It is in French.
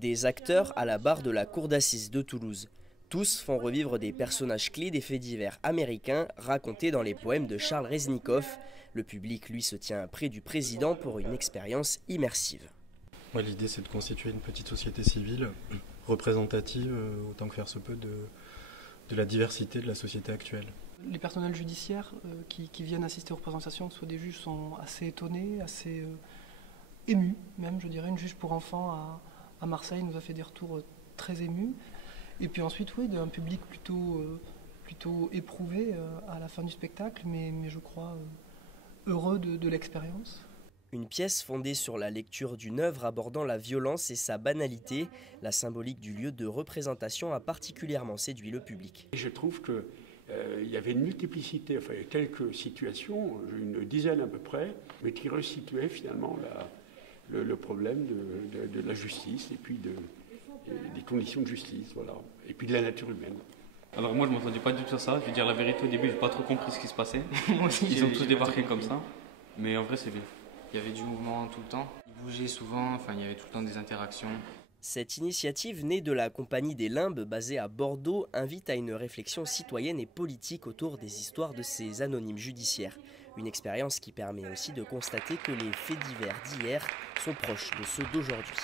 Des acteurs à la barre de la cour d'assises de Toulouse. Tous font revivre des personnages clés des faits divers américains racontés dans les poèmes de Charles Reznikoff. Le public, lui, se tient près du président pour une expérience immersive. Ouais, l'idée, c'est de constituer une petite société civile représentative, autant que faire se peut, de la diversité de la société actuelle. Les personnels judiciaires qui viennent assister aux représentations, soit des juges, sont assez étonnés, assez émus même, je dirais. Une juge pour enfants à Marseille nous a fait des retours très émus. Et puis ensuite, oui, d'un public plutôt éprouvé à la fin du spectacle, mais je crois heureux de l'expérience. Une pièce fondée sur la lecture d'une œuvre abordant la violence et sa banalité. La symbolique du lieu de représentation a particulièrement séduit le public. Je trouve qu'il y avait une multiplicité, enfin quelques situations, une dizaine à peu près, mais qui resituaient finalement le problème de la justice et puis des conditions de justice, voilà, et puis de la nature humaine. Alors moi je m'entendais pas du tout à ça, je vais dire la vérité, au début j'ai pas trop compris ce qui se passait. Moi aussi, ils ont tous débarqué comme ça, mais en vrai c'est bien. Il y avait du mouvement tout le temps, ils bougeaient souvent, enfin il y avait tout le temps des interactions. Cette initiative née de la Compagnie des Limbes, basée à Bordeaux, invite à une réflexion citoyenne et politique autour des histoires de ces anonymes judiciaires. Une expérience qui permet aussi de constater que les faits divers d'hier sont proches de ceux d'aujourd'hui.